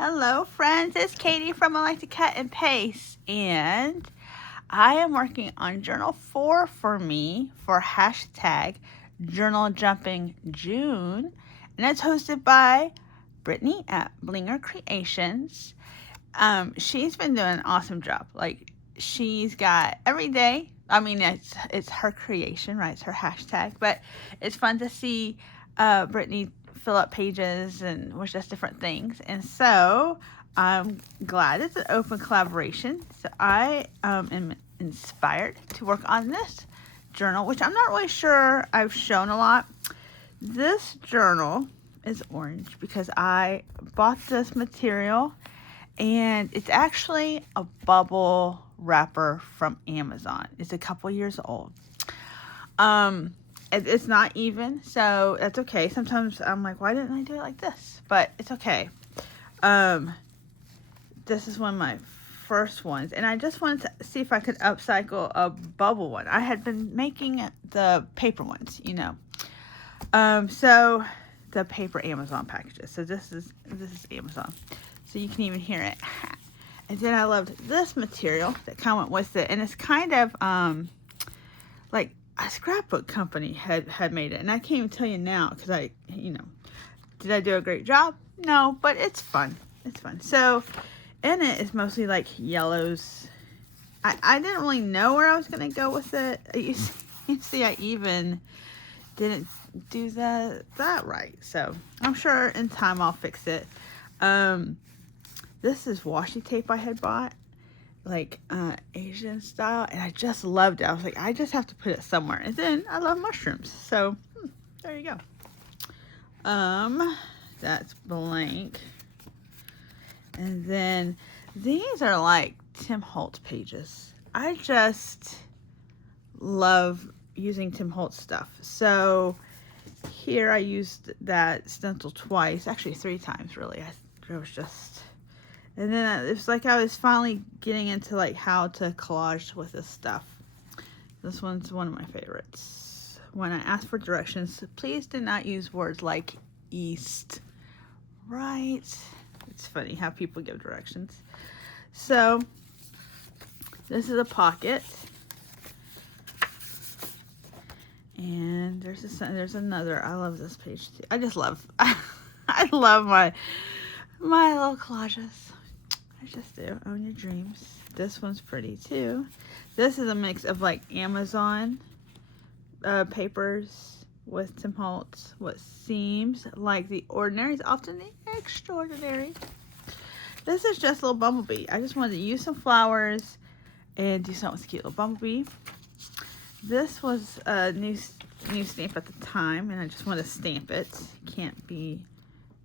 Hello friends, it's Katie from I Like to Cut and Paste, and I am working on Journal 4 for me for hashtag JournalJumpingJune, and it's hosted by Brittany at Blinger Creations. She's been doing an awesome job. Like, she's got every day, I mean, it's her creation, right? It's her hashtag, but it's fun to see Brittany fill up pages and with just different things. And so I'm glad it's an open collaboration. So I am inspired to work on this journal, which I'm not really sure I've shown a lot. This journal is orange because I bought this material, and it's actually a bubble wrapper from Amazon. It's a couple years old. It's not even, so that's okay. Sometimes I'm like, why didn't I do it like this? But it's okay. This is one of my first ones, and I just wanted to see if I could upcycle a bubble one. I had been making the paper ones, you know. So the paper Amazon packages. So this is Amazon. So you can even hear it. And then I loved this material that kind of went with it, and it's kind of like a scrapbook company had made it, and I can't even tell you now because did I do a great job? No, but it's fun. It's fun. So in it is mostly like yellows. I didn't really know where I was gonna go with it. You see, I even didn't do that right. So I'm sure in time I'll fix it. This is washi tape I had bought, like Asian style, and I just loved it. I was like, I just have to put it somewhere. And then I love mushrooms, so there you go. That's blank. And then these are like Tim Holtz pages. I just love using Tim Holtz stuff. So here I used that stencil twice, actually 3 times really. I was just... And then it was like I was finally getting into like how to collage with this stuff. This one's one of my favorites. When I ask for directions, please do not use words like east. Right? It's funny how people give directions. So this is a pocket. And there's another. I love this page too. I just love I love my little collages. I just do. Own your dreams. This one's pretty too. This is a mix of like Amazon papers with Tim Holtz. What seems like the ordinary is often the extraordinary. This is just a little bumblebee. I just wanted to use some flowers and do something with a cute little bumblebee. This was a new stamp at the time, and I just wanted to stamp it.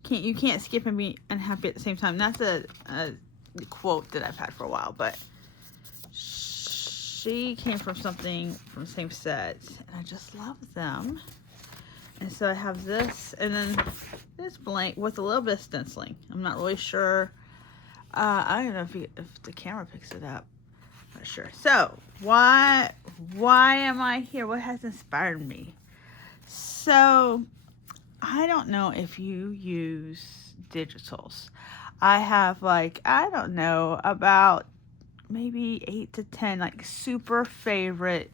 You can't skip and be unhappy at the same time. That's a quote that I've had for a while, but she came from something from the same set, and I just love them. And so I have this, and then this blank with a little bit of stenciling. I'm not really sure. I don't know if the camera picks it up. I'm not sure. So why am I here? What has inspired me? So I don't know if you use digitals. I have like, I don't know, about maybe 8 to 10 like super favorite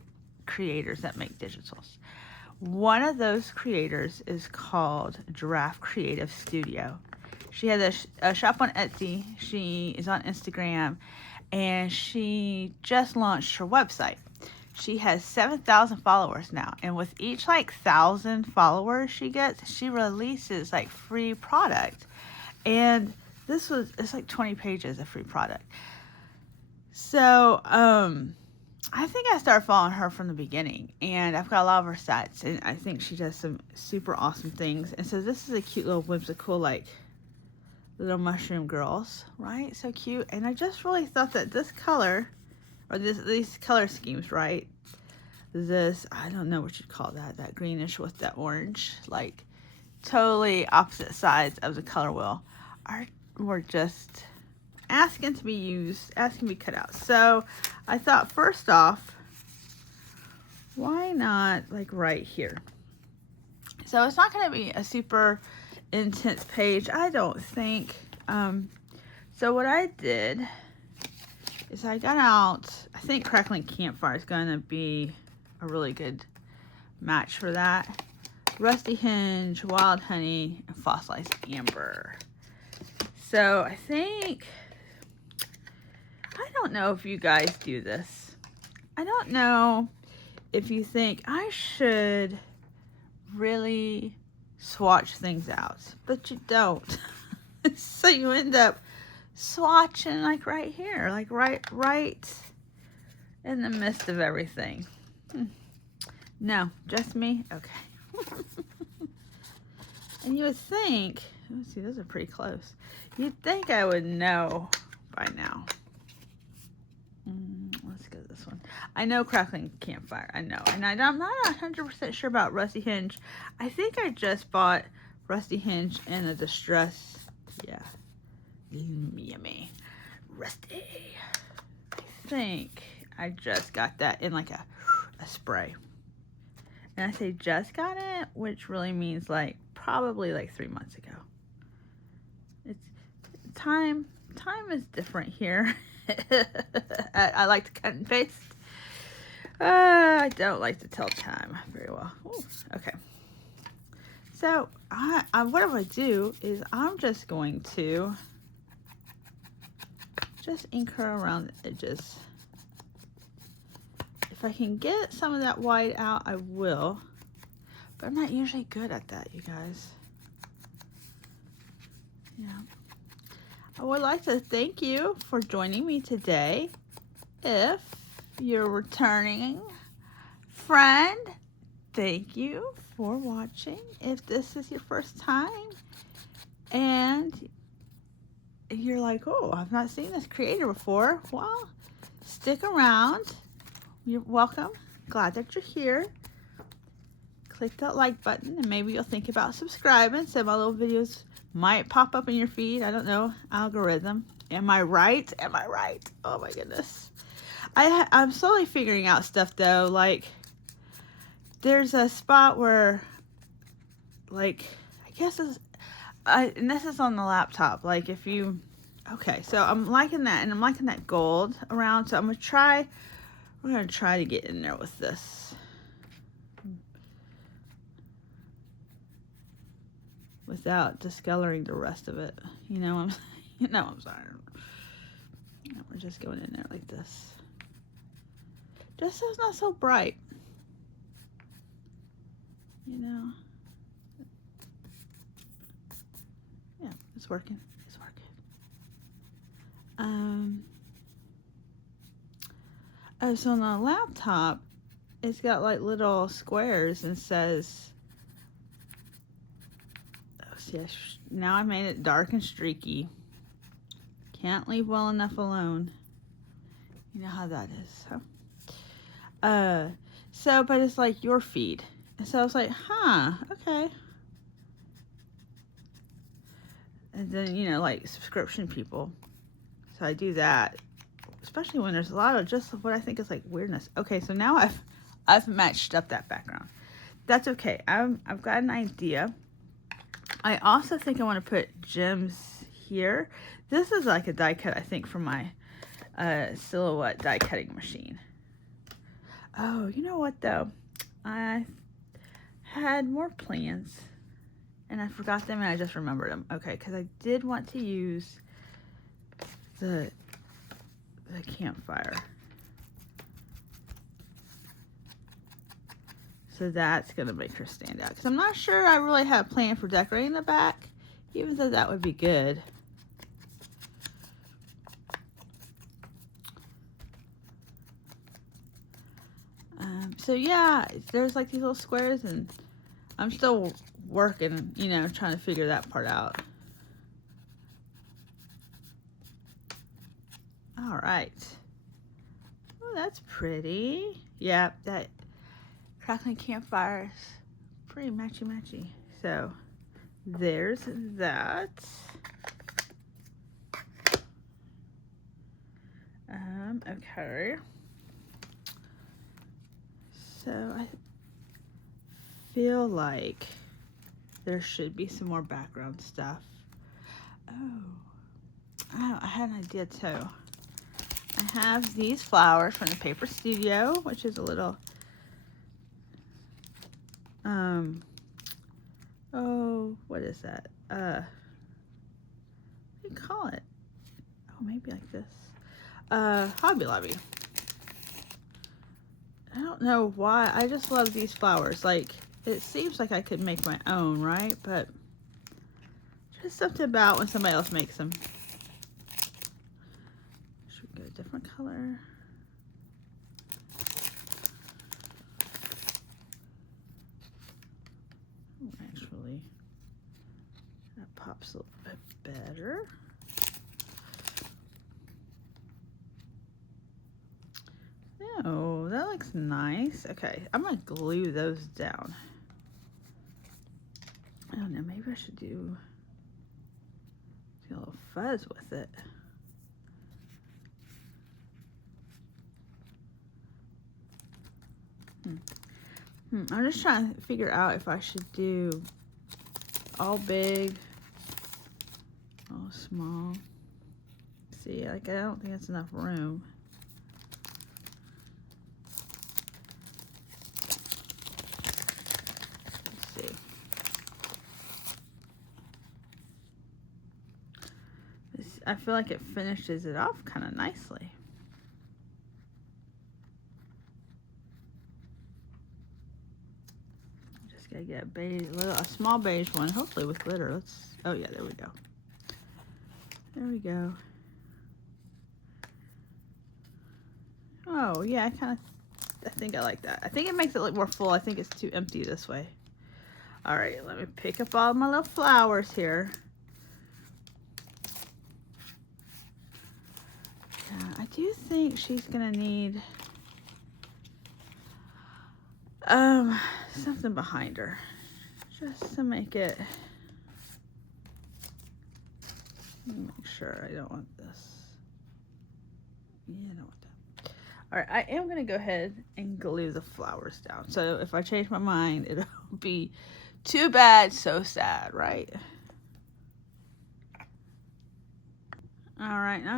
creators that make digitals. One of those creators is called Giraffe Creative Studio. She has a shop on Etsy. She is on Instagram, and she just launched her website. She has 7,000 followers now, and with each like 1,000 followers she gets, she releases like free product. And it's like 20 pages of free product. So I think I started following her from the beginning, and I've got a lot of her sets, and I think she does some super awesome things. And so this is a cute little whimsical like little mushroom girls, right? So cute. And I just really thought that this color, or these color schemes, right? This, I don't know what you'd call that greenish with that orange, like totally opposite sides of the color wheel, were just asking to be used, asking to be cut out. So I thought, first off, why not like right here? So it's not going to be a super intense page, I don't think. So what I did is I got out, I think Crackling Campfire is going to be a really good match for that. Rusty Hinge, Wild Honey, and Fossilized Amber. So I think, I don't know if you guys do this. I don't know if you think I should really swatch things out, but you don't. So you end up swatching like right here, like right in the midst of everything. No, just me? Okay. And you would think, let's see, those are pretty close. You'd think I would know by now. Let's go this one. I know Crackling Campfire, I know. And I'm not 100% sure about Rusty Hinge. I think I just bought Rusty Hinge in a distress. Yeah. Yummy. Rusty. I think I just got that in like a spray. And I say just got it, which really means like probably like 3 months ago. It's time is different here. I like to cut and paste. I don't like to tell time very well. Ooh, okay. So what I do is I'm just going to just ink her around the edges. If I can get some of that white out, I will. But I'm not usually good at that, you guys. Yeah. I would like to thank you for joining me today. If you're a returning friend, thank you for watching. If this is your first time and you're like, oh, I've not seen this creator before, well, stick around. You're welcome. Glad that you're here. Click that like button and maybe you'll think about subscribing so my little videos might pop up in your feed. I don't know. Algorithm. Am I right? Am I right? Oh my goodness. I'm slowly figuring out stuff though. Like, there's a spot where, like, I guess and this is on the laptop. Like, if you, okay, so I'm liking that, and I'm liking that gold around. So we're gonna try to get in there with this. Without discoloring the rest of it. I'm sorry. No, we're just going in there like this. Just so it's not so bright. Yeah, it's working. It's working. Oh, so on the laptop, it's got like little squares and says, yes, now I made it dark and streaky. Can't leave well enough alone. You know how that is, huh? So, but it's like your feed. And so I was like, huh, okay. And then, like subscription people. So I do that, especially when there's a lot of just what I think is like weirdness. Okay, so now I've matched up that background. That's okay. I've got an idea. I also think I want to put gems here. This is like a die cut, I think, from my Silhouette die cutting machine. Oh, you know what though? I had more plans and I forgot them and I just remembered them. Okay, because I did want to use the campfire. So that's going to make her stand out. Because I'm not sure I really have a plan for decorating the back. Even though that would be good. So yeah, there's like these little squares. And I'm still working, trying to figure that part out. Alright. Oh, that's pretty. Yeah, that Crackling Campfire is pretty matchy-matchy. So, there's that. Okay. So, I feel like there should be some more background stuff. Oh. I had an idea too. I have these flowers from the Paper Studio, which is a little, oh, what is that? What do you call it? Oh, maybe like this. Hobby Lobby. I don't know why. I just love these flowers. Like, it seems like I could make my own, right? But just something about when somebody else makes them. Should we go a different color? Actually, that pops a little bit better. Oh, that looks nice. Okay, I'm gonna glue those down. I don't know, maybe I should do a little fuzz with it. I'm just trying to figure out if I should do all big, all small. See, like, I don't think that's enough room. Let's see. I feel like it finishes it off kind of nicely. Just gotta get a beige, a small beige one, hopefully with glitter. Let's. Oh yeah, there we go. There we go. Oh yeah, I think I like that. I think it makes it look more full. I think it's too empty this way. All right, let me pick up all my little flowers here. I do think she's gonna need something behind her, just to make it. Let me make sure I don't want this. Yeah, I don't want that. All right, I am gonna go ahead and glue the flowers down. So if I change my mind, it'll be too bad, so sad, right? All right, now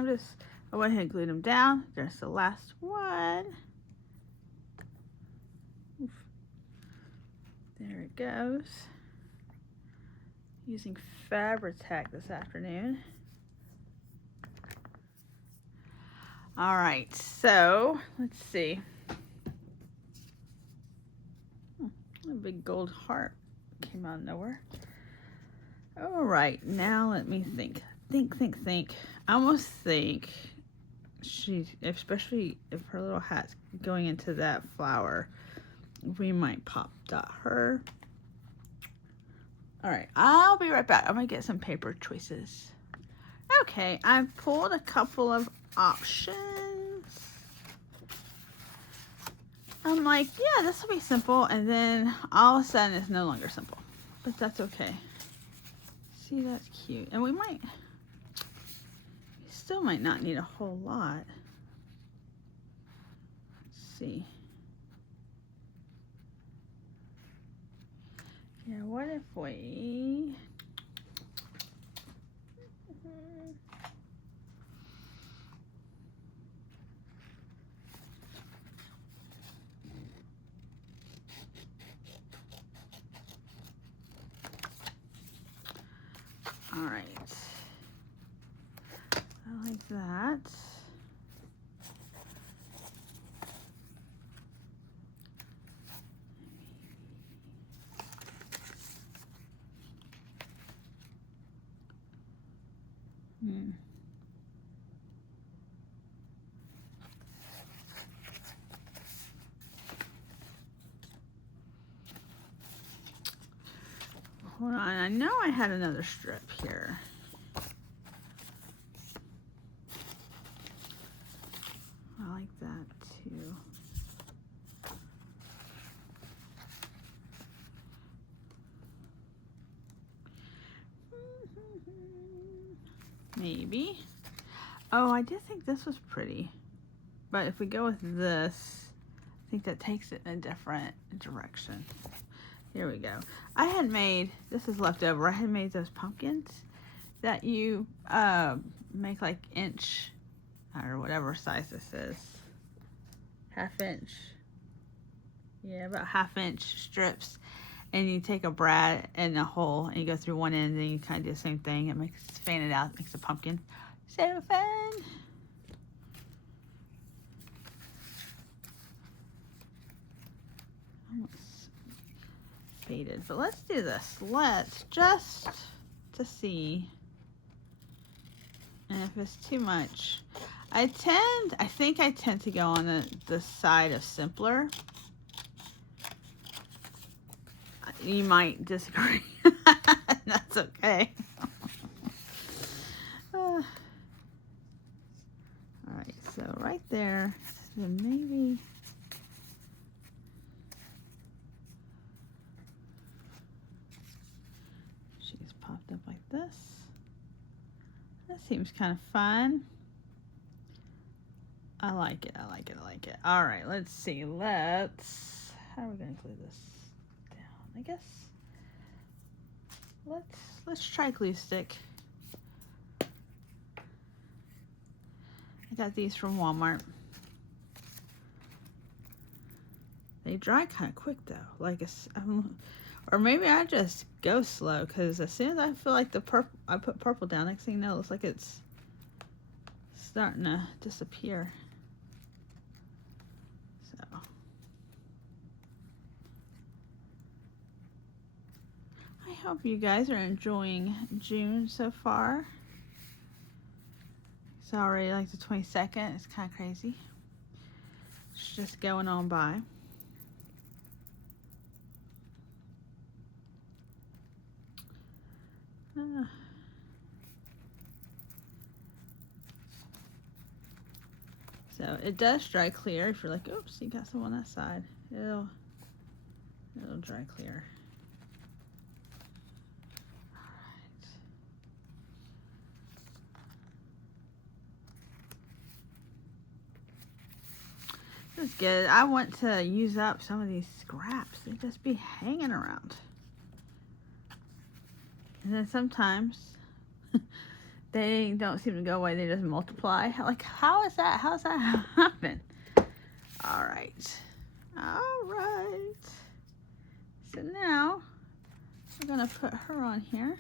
I went ahead and glued them down. There's the last one. Oof. There it goes. Using Fabri-Tac this afternoon. All right, so let's see. A big gold heart came out of nowhere. All right, now let me think. Think. I almost think especially if her little hat's going into that flower, we might pop dot her. All right, I'll be right back. I'm gonna get some paper choices. Okay, I've pulled a couple of options. I'm like, yeah, this will be simple, and then all of a sudden it's no longer simple, but that's okay. See, that's cute, and we still might not need a whole lot. Let's see. Yeah, what if we... All right. I like that. Hold on, I know I had another strip here. I like that too. Maybe. Oh, I did think this was pretty. But if we go with this, I think that takes it in a different direction. Here we go. I had made, this is left over, I had made those pumpkins that you make like inch or whatever size this is. 1/2 inch. Yeah, about 1/2 inch strips. And you take a brad and a hole and you go through one end and you kind of do the same thing. It makes, fan it out, makes a pumpkin. So fun. Almost faded, but let's do this. Let's just to see. And if it's too much, I think I tend to go on the side of simpler. You might disagree. That's okay. All right, so right there, so maybe she's popped up like this. That seems kind of fun. I like it, I like it, I like it. All right, let's see. How are we gonna glue this down? I guess let's try glue stick. I got these from Walmart. They dry kind of quick though. Like or maybe I just go slow, because as soon as I feel like I put purple down, next thing you know, it looks like it's starting to disappear. So I hope you guys are enjoying June so far. It's already like the 22nd. It's kind of crazy. It's just going on by. So it does dry clear. If you're like, oops, you got some on that side, it'll dry clear. Alright. This is good. I want to use up some of these scraps. They just be hanging around. And then sometimes they don't seem to go away. They just multiply. Like, how is that? How does that happen? All right. All right. So now we're going to put her on here.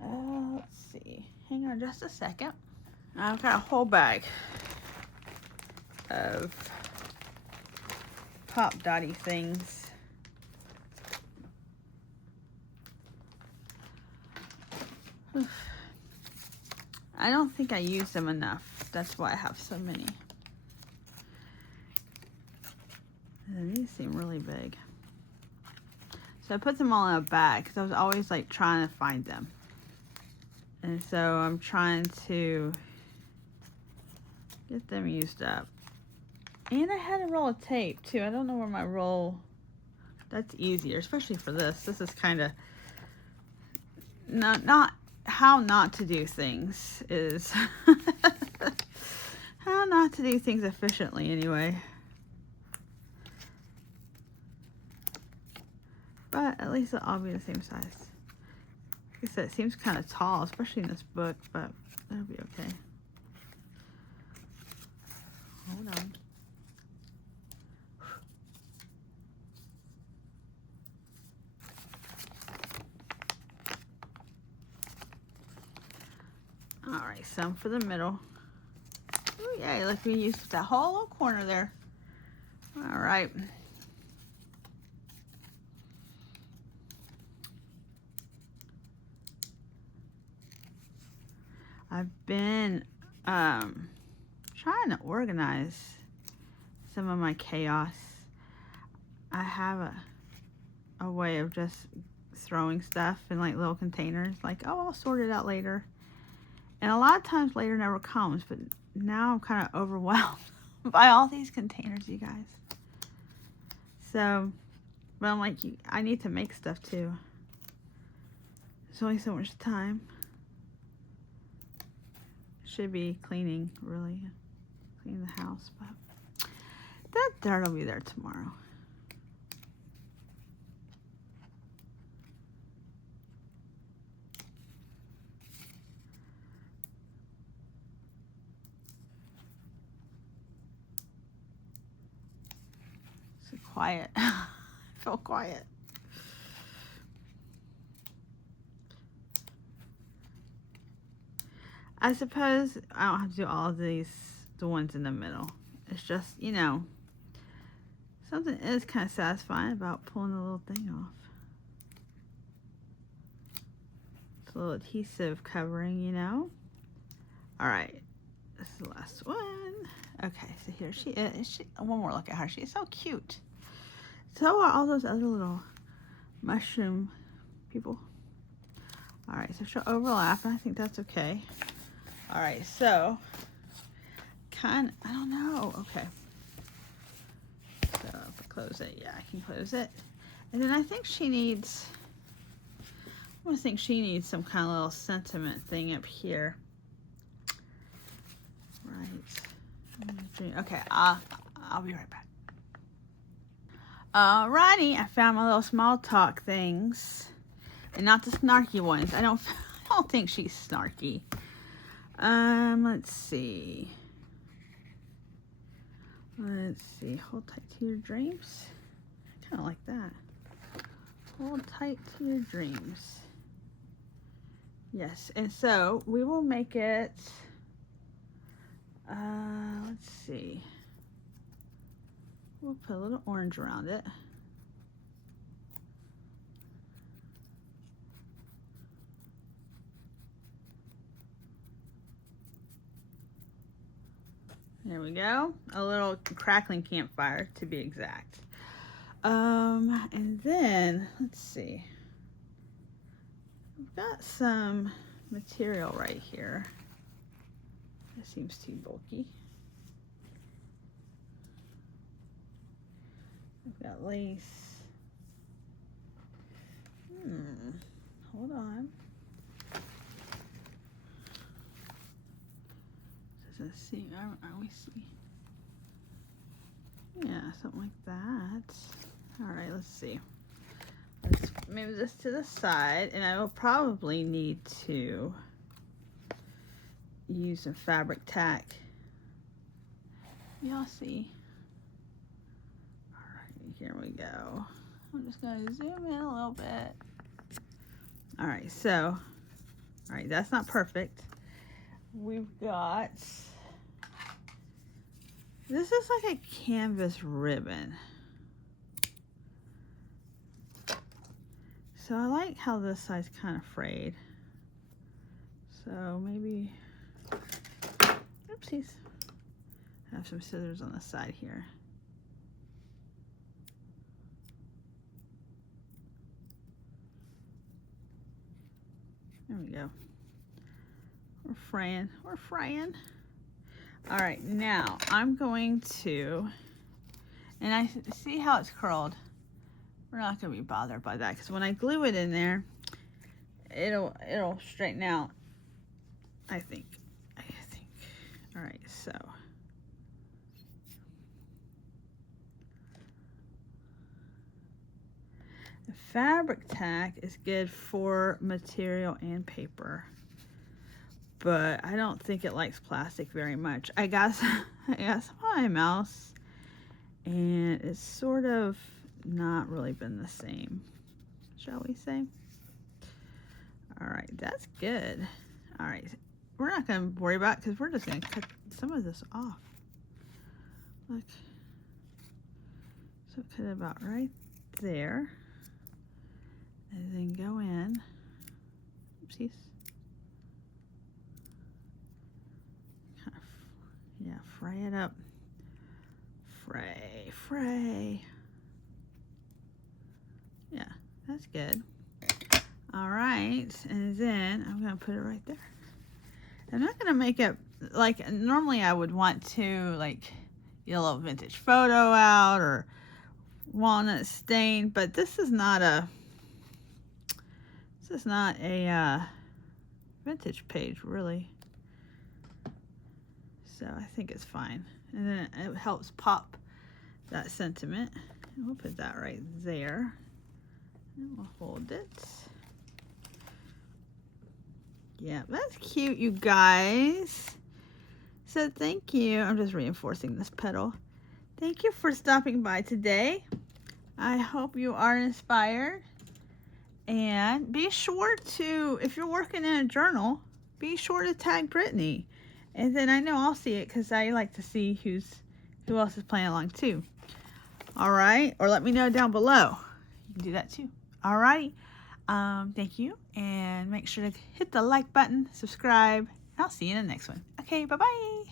Let's see. Hang on just a second. I've got a whole bag of Pop Dotty things. I don't think I use them enough. That's why I have so many. And these seem really big. So I put them all in a bag because I was always like trying to find them. And so I'm trying to get them used up. And I had a roll of tape too. I don't know where my roll, that's easier, especially for this. This is kind of not how not to do things is how not to do things efficiently anyway. But at least it'll all be the same size. Like I said, it seems kind of tall, especially in this book, but that'll be okay. Hold on. Alright, some for the middle. Oh yay, look, we used that whole little corner there. Alright. I've been trying to organize some of my chaos. I have a way of just throwing stuff in like little containers, like, oh, I'll sort it out later. And a lot of times later never comes, but now I'm kind of overwhelmed by all these containers, you guys. So, but I'm like, I need to make stuff too. There's only so much time. Should be cleaning, really. Clean the house, but that dirt will be there tomorrow. So quiet. I feel quiet. I suppose I don't have to do all of these, the ones in the middle. It's just, you know, something is kind of satisfying about pulling the little thing off. It's a little adhesive covering, you know. All right, this is the last one. Okay, so here she is. One more look at her. She is so cute. So are all those other little mushroom people. All right, so she'll overlap, and I think that's okay. All right, so I don't know. Okay, so if I close it, yeah, I can close it. And then I think she needs, some kind of little sentiment thing up here. Right. Okay, I'll be right back. Alrighty, I found my little small talk things, and not the snarky ones. I don't think she's snarky. Let's see. Hold tight to your dreams. I kind of like that. Hold tight to your dreams. Yes, and so we will make it, let's see. We'll put a little orange around it. There we go. A little crackling campfire, to be exact. And then, let's see. I've got some material right here. This seems too bulky. I've got lace. Hold on. Let's see. Are we see? Yeah, something like that. All right, let's see. Let's move this to the side, and I will probably need to use some fabric tack. Y'all see? All right, here we go. I'm just gonna zoom in a little bit. All right, so, all right, that's not perfect. We've got, this is like a canvas ribbon. So I like how this side's kind of frayed. So maybe, oopsies. I have some scissors on the side here. There we go. We're fraying. All right, now I'm going to, and I see how it's curled. We're not gonna be bothered by that because when I glue it in there, it'll straighten out, I think. All right, so. The fabric tack is good for material and paper, but I don't think it likes plastic very much. I got some on my mouse, and it's sort of not really been the same, shall we say. All right, that's good. All right, we're not gonna worry about it because we're just gonna cut some of this off. Look, so cut it about right there, and then go in. Oopsies. Kind of, yeah, fray it up. Fray. Yeah, that's good. All right, and then I'm gonna put it right there. I'm not gonna make it like normally I would want to like get a little vintage photo out or walnut stain, but this is not a vintage page really. So I think it's fine, and then it helps pop that sentiment. And we'll put that right there, and we'll hold it. Yeah, that's cute, you guys. So thank you. I'm just reinforcing this petal. Thank you for stopping by today. I hope you are inspired. And be sure to, if you're working in a journal, be sure to tag Brittany. And then I know I'll see it because I like to see who else is playing along too. All right, or let me know down below. You can do that too. All right, thank you, and make sure to hit the like button, subscribe, and I'll see you in the next one. Okay, bye-bye.